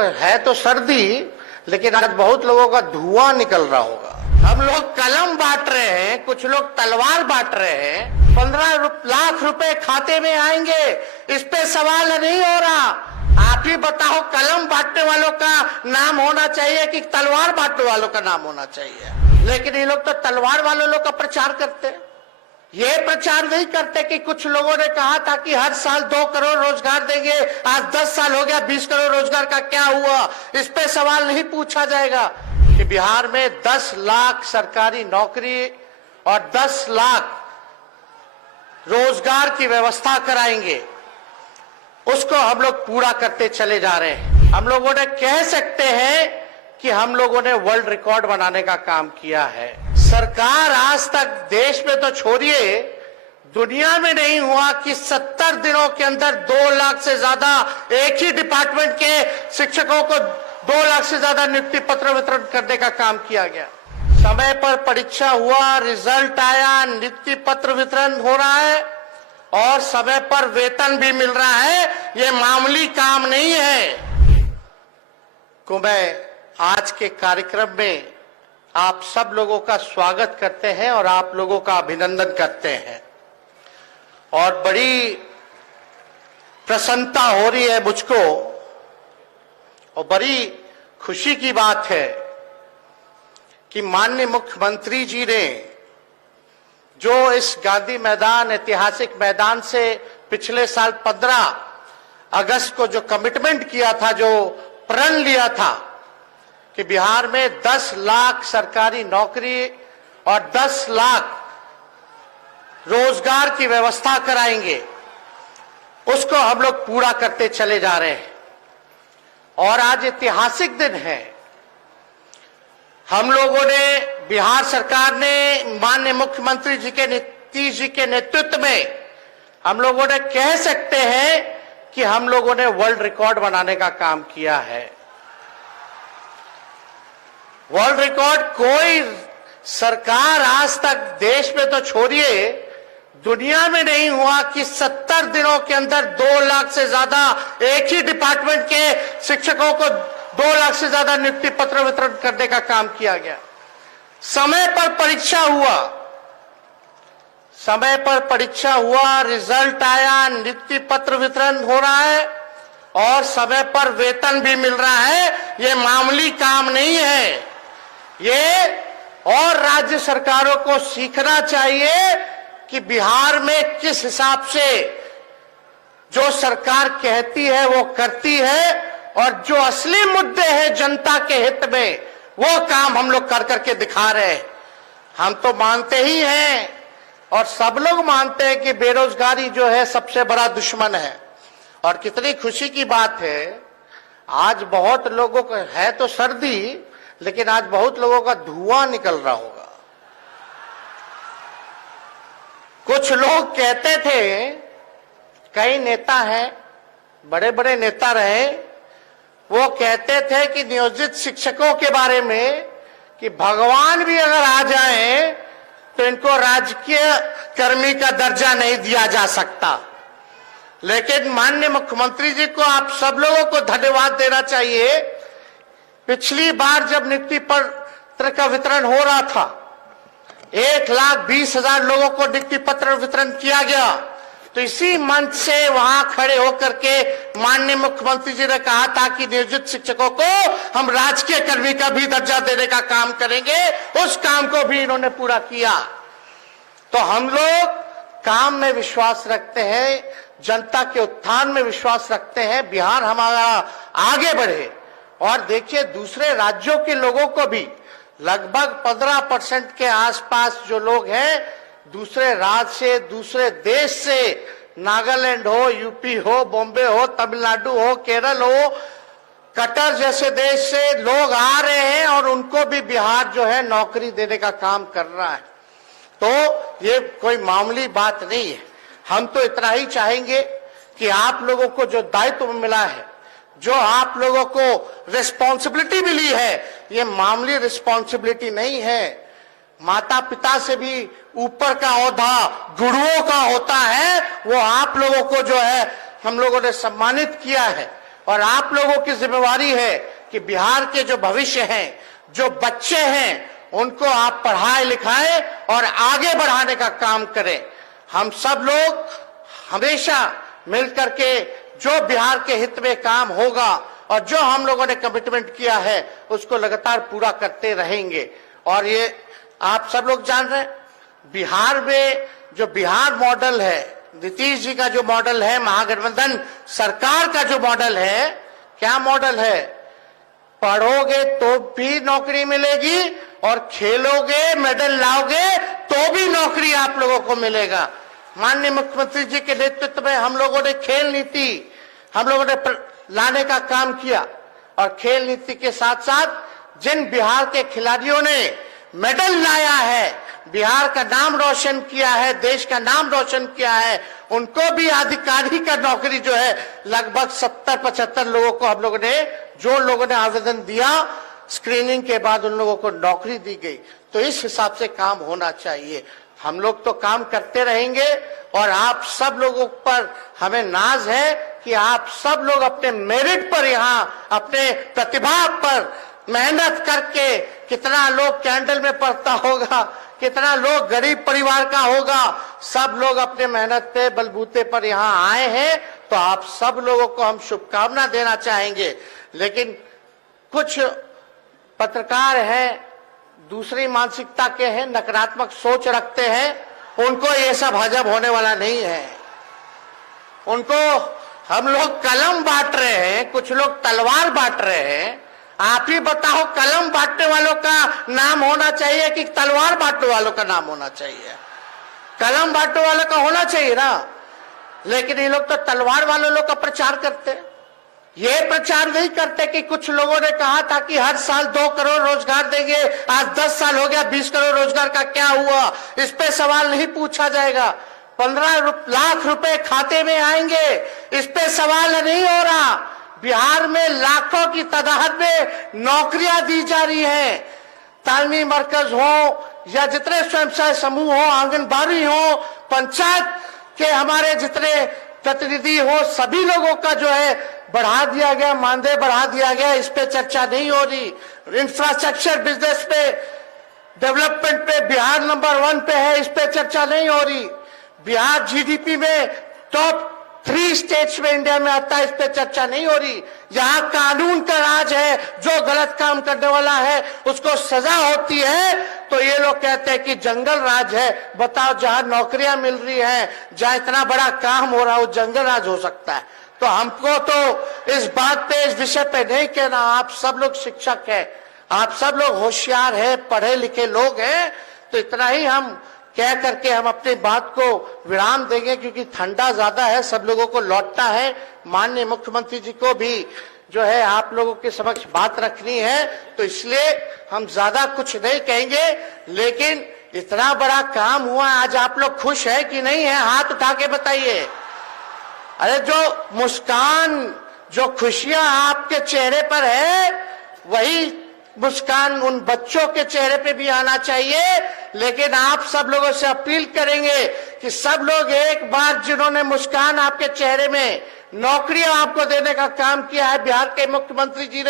को है तो सर्दी, लेकिन आज बहुत लोगों का धुआं निकल रहा होगा। हम लोग कलम बांट रहे हैं, कुछ लोग तलवार बांट रहे हैं। 15 लाख रुपए खाते में आएंगे, इस पे सवाल नहीं हो रहा। आप ही बताओ, कलम बांटने वालों का नाम होना चाहिए कि तलवार बांटने वालों का नाम होना चाहिए? लेकिन ये लोग तो तलवार वालों लोग का प्रचार करते हैं। ये प्रचार नहीं करते कि कुछ लोगों ने कहा था कि हर साल 2 करोड़ रोजगार देंगे। आज 10 साल हो गया, 20 करोड़ रोजगार का क्या हुआ? इस पे सवाल नहीं पूछा जाएगा कि बिहार में 10 लाख सरकारी नौकरी और 10 लाख रोजगार की व्यवस्था कराएंगे, उसको हम लोग पूरा करते चले जा रहे हैं। हम लोगों ने कह सकते हैं कि हम लोगों ने वर्ल्ड रिकॉर्ड बनाने का काम किया है। सरकार आज तक देश में तो छोड़िए, दुनिया में नहीं हुआ कि 70 दिनों के अंदर 2 लाख से ज्यादा एक ही डिपार्टमेंट के शिक्षकों को 2 लाख से ज्यादा नियुक्ति पत्र वितरण करने का काम किया गया। समय पर परीक्षा हुआ, रिजल्ट आया, नियुक्ति पत्र वितरण हो रहा है और समय पर वेतन भी मिल रहा है। ये मामूली काम नहीं है। को मैं आज के कार्यक्रम में आप सब लोगों का स्वागत करते हैं और आप लोगों का अभिनंदन करते हैं। और बड़ी प्रसन्नता हो रही है मुझको और बड़ी खुशी की बात है कि माननीय मुख्यमंत्री जी ने जो इस गांधी मैदान, ऐतिहासिक मैदान से पिछले साल 15 अगस्त को जो कमिटमेंट किया था, जो प्रण लिया था कि बिहार में 10 लाख सरकारी नौकरी और 10 लाख रोजगार की व्यवस्था कराएंगे, उसको हम लोग पूरा करते चले जा रहे हैं। और आज ऐतिहासिक दिन है। हम लोगों ने, बिहार सरकार ने माननीय मुख्यमंत्री जी के नीतीश जी के नेतृत्व में, हम लोगों ने कह सकते हैं कि हम लोगों ने वर्ल्ड रिकॉर्ड बनाने का काम किया है। वर्ल्ड रिकॉर्ड कोई सरकार आज तक देश में तो छोड़िए, दुनिया में नहीं हुआ कि 70 दिनों के अंदर 2 लाख से ज्यादा एक ही डिपार्टमेंट के शिक्षकों को 2 लाख से ज्यादा नियुक्ति पत्र वितरण करने का काम किया गया। समय पर परीक्षा हुआ, समय पर परीक्षा हुआ, रिजल्ट आया, नियुक्ति पत्र वितरण हो रहा है और समय पर वेतन भी मिल रहा है। ये मामूली काम नहीं है। ये और राज्य सरकारों को सीखना चाहिए कि बिहार में किस हिसाब से जो सरकार कहती है वो करती है और जो असली मुद्दे हैं जनता के हित में, वो काम हम लोग कर करके दिखा रहे हैं। हम तो मानते ही हैं और सब लोग मानते हैं कि बेरोजगारी जो है सबसे बड़ा दुश्मन है। और कितनी खुशी की बात है, आज बहुत लोगों को है तो सर्दी, लेकिन आज बहुत लोगों का धुआं निकल रहा होगा। कुछ लोग कहते थे, कई नेता हैं, बड़े बड़े नेता रहे, वो कहते थे कि नियोजित शिक्षकों के बारे में कि भगवान भी अगर आ जाए तो इनको राजकीय कर्मी का दर्जा नहीं दिया जा सकता। लेकिन माननीय मुख्यमंत्री जी को आप सब लोगों को धन्यवाद देना चाहिए। पिछली बार जब नियुक्ति पत्र का वितरण हो रहा था, 1,20,000 लोगों को नियुक्ति पत्र वितरण किया गया, तो इसी मंच से वहां खड़े होकर के माननीय मुख्यमंत्री जी ने कहा था कि नियोजित शिक्षकों को हम राजकीय कर्मी का भी दर्जा देने का काम करेंगे। उस काम को भी इन्होंने पूरा किया। तो हम लोग काम में विश्वास रखते हैं, जनता के उत्थान में विश्वास रखते हैं, बिहार हमारा आगे बढ़े। और देखिए, दूसरे राज्यों के लोगों को भी लगभग 15% के आसपास जो लोग हैं दूसरे राज्य से, दूसरे देश से, नागालैंड हो, यूपी हो, बॉम्बे हो, तमिलनाडु हो, केरल हो, कतर जैसे देश से लोग आ रहे हैं और उनको भी बिहार जो है नौकरी देने का काम कर रहा है। तो ये कोई मामूली बात नहीं है। हम तो इतना ही चाहेंगे कि आप लोगों को जो दायित्व मिला है, जो आप लोगों को रिस्पॉन्सिबिलिटी मिली है, ये मामूली रिस्पॉन्सिबिलिटी नहीं है। माता पिता से भी ऊपर का ओहदा गुरुओं का होता है। वो आप लोगों को जो है हम लोगों ने सम्मानित किया है और आप लोगों की जिम्मेवारी है कि बिहार के जो भविष्य हैं, जो बच्चे हैं, उनको आप पढ़ाए लिखाएं और आगे बढ़ाने का काम करें। हम सब लोग हमेशा मिलकर के जो बिहार के हित में काम होगा और जो हम लोगों ने कमिटमेंट किया है उसको लगातार पूरा करते रहेंगे। और ये आप सब लोग जान रहे हैं, बिहार में जो बिहार मॉडल है, नीतीश जी का जो मॉडल है, महागठबंधन सरकार का जो मॉडल है, क्या मॉडल है? पढ़ोगे तो भी नौकरी मिलेगी और खेलोगे, मेडल लाओगे तो भी नौकरी आप लोगों को मिलेगा। माननीय मुख्यमंत्री जी के नेतृत्व में हम लोगों ने खेल नीति हम लोगों ने लाने का काम किया और खेल नीति के साथ साथ जिन बिहार के खिलाड़ियों ने मेडल लाया है, बिहार का नाम रोशन किया है, देश का नाम रोशन किया है, उनको भी अधिकारी का नौकरी जो है लगभग 70-75 लोगों को हम लोगों ने, जो लोगों ने आवेदन दिया, स्क्रीनिंग के बाद उन लोगों को नौकरी दी गई। तो इस हिसाब से काम होना चाहिए। हम लोग तो काम करते रहेंगे और आप सब लोगों पर हमें नाज है कि आप सब लोग अपने मेरिट पर, यहाँ अपने प्रतिभा पर मेहनत करके, कितना लोग कैंडल में पढ़ता होगा, कितना लोग गरीब परिवार का होगा, सब लोग अपने मेहनत पे बलबूते पर यहाँ आए हैं। तो आप सब लोगों को हम शुभकामना देना चाहेंगे। लेकिन कुछ पत्रकार हैं, दूसरी मानसिकता के हैं, नकारात्मक सोच रखते हैं, उनको ये सब हजम होने वाला नहीं है। उनको हम लोग कलम बांट रहे हैं, कुछ लोग तलवार बांट रहे हैं। आप ही बताओ, कलम बांटने वालों का नाम होना चाहिए कि तलवार बांटने वालों का नाम होना चाहिए? कलम बांटने वालों का होना चाहिए ना। लेकिन ये लोग तो तलवार वाले लोग का प्रचार करते हैं। ये प्रचार नहीं करते कि कुछ लोगों ने कहा था कि हर साल 2 करोड़ रोजगार देंगे, आज 10 साल हो गया, 20 करोड़ रोजगार का क्या हुआ? इस पे सवाल नहीं पूछा जाएगा। 15 लाख रुपए खाते में आएंगे, इस पे सवाल नहीं हो रहा। बिहार में लाखों की तादाद में नौकरियां दी जा रही हैं। तालमी मरकज हो या जितने स्वयं समूह हो, आंगनबाड़ी हो, पंचायत के हमारे जितने प्रतिनिधि हो, सभी लोगों का जो है बढ़ा दिया गया, मानदेय बढ़ा दिया गया। इस पे चर्चा नहीं हो रही। इंफ्रास्ट्रक्चर बिजनेस पे, डेवलपमेंट पे बिहार नंबर 1 पे है, इस पे चर्चा नहीं हो रही। बिहार जीडीपी में टॉप 3 स्टेट्स में इंडिया में आता है, इस पे चर्चा नहीं हो रही। यहाँ कानून का राज है, जो गलत काम करने वाला है उसको सजा होती है। तो ये लोग कहते हैं कि जंगल राज है। बताओ, जहां नौकरियां मिल रही हैं, जहां इतना बड़ा काम हो रहा है, वो जंगल राज हो सकता है? तो हमको तो इस बात पे, इस विषय पे नहीं कहना। आप सब लोग शिक्षक हैं, आप सब लोग होशियार हैं, पढ़े लिखे लोग हैं। तो इतना ही हम कह करके हम अपनी बात को विराम देंगे, क्योंकि ठंडा ज्यादा है, सब लोगों को लौटना है। माननीय मुख्यमंत्री जी को भी जो है आप लोगों के समक्ष बात रखनी है, तो इसलिए हम ज्यादा कुछ नहीं कहेंगे। लेकिन इतना बड़ा काम हुआ, आज आप लोग खुश है कि नहीं है? हाथ उठा के बताइए। अरे जो मुस्कान, जो खुशियां आपके चेहरे पर है, वही मुस्कान उन बच्चों के चेहरे पे भी आना चाहिए। लेकिन आप सब लोगों से अपील करेंगे कि सब लोग एक बार, जिन्होंने मुस्कान आपके चेहरे में, नौकरियां आपको देने का काम किया है बिहार के मुख्यमंत्री जी ने,